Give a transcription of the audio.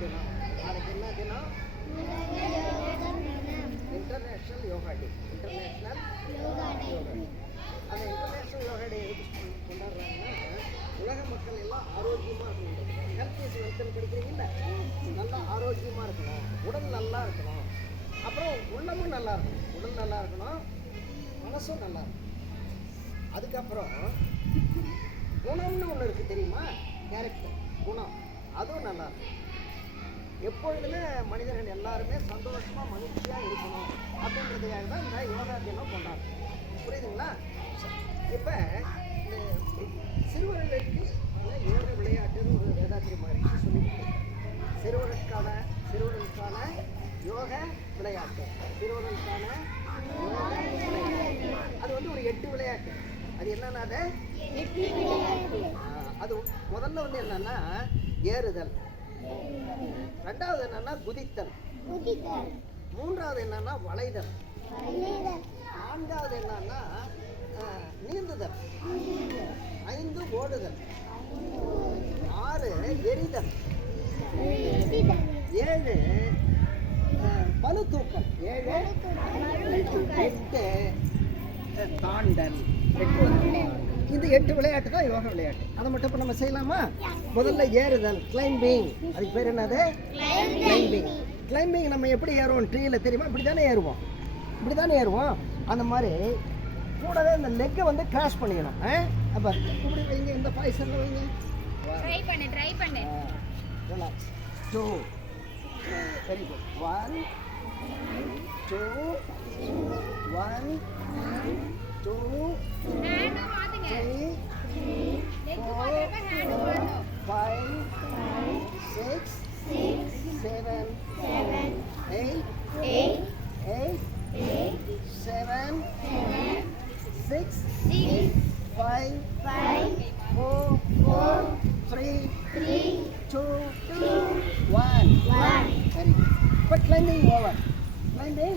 தினம். நாளைக்கு என்ன தினம்? இன்டர்நேஷ்னல் யோகா டே. இன்டர்நேஷ்னல் யோகா டே. அந்த இன்டர்நேஷ்னல் யோகா டே எதுக்கு கொண்டாடுறாங்கன்னா, உலக மக்கள் எல்லாம் ஆரோக்கியமாக இருக்கணும். ஹெல்த் இஸ் வெல்த்னு படிக்கிறீங்கல்ல, நல்லா ஆரோக்கியமாக இருக்கணும், உடல் நல்லா இருக்கணும், அப்புறம் உள்ளமும் நல்லா இருக்கணும். உடல் நல்லா இருக்கணும், மனசும் நல்லா இருக்கணும். அதுக்கப்புறம் குணம்னு ஒன்று இருக்குது தெரியுமா? கேரக்டர், குணம், அதுவும் நல்லா இருக்கும். எப்பொழுதுமே மனிதர்கள் எல்லாருமே சந்தோஷமாக மகிழ்ச்சியாக இருக்கணும் அப்படின்றதுக்காக தான் இந்த யோகா தினம் கொண்டாடுறோம். புரியுதுங்களா? இப்போ இந்த சிறுவர்களுக்கு 7 விளையாட்டுன்னு ஒரு வேதாத்திரி மகரிஷி சொல்லியிருக்காங்க. சிறுவர்களுக்கான யோக விளையாட்டு, சிறுவர்களுக்கான யோக விளையாட்டு. அது வந்து ஒரு 8 விளையாட்டு. அது என்னன்னா அது முதல்ல வந்து என்னன்னா ஏறுதல், ரெண்டாவது என்னன்னா குதித்தல், மூன்றாவது என்னன்னா வளைதல், நான்காவது என்னன்னா நீந்துதல், 5 ஓடுதல், 6 எரிதல், 7 பளு தூக்கல், 8 தாண்டல். இந்த 8 விளையாட்டு தான் யோகா விளையாட்டு. அதை மட்டும் இப்போ நம்ம செய்யலாமா? முதல்ல ஏறுதல், கிளைம்பிங். அதுக்கு பேர் என்னது? கிளைம்பிங். கிளைம்பிங் நம்ம எப்படி ஏறுவோம்? ட்ரீயில் தெரியுமா? இப்படி தானே ஏறுவோம், இப்படி தானே ஏறுவோம். அந்த மாதிரி கூடவே இந்த லெக்கை வந்து கிராஷ் பண்ணிக்கணும். அப்போ இப்படி வைங்க, இந்த பாய்சனில் வைங்க. ட்ரை பண்ணு. ரிலாக்ஸ். 2 very good. 1 2 1 2 ஹேண்ட் மாத்துங்க. 3 4 5 6 7 8 7 6 5 4 3 2 1. Very good. But climbing over. Climbing.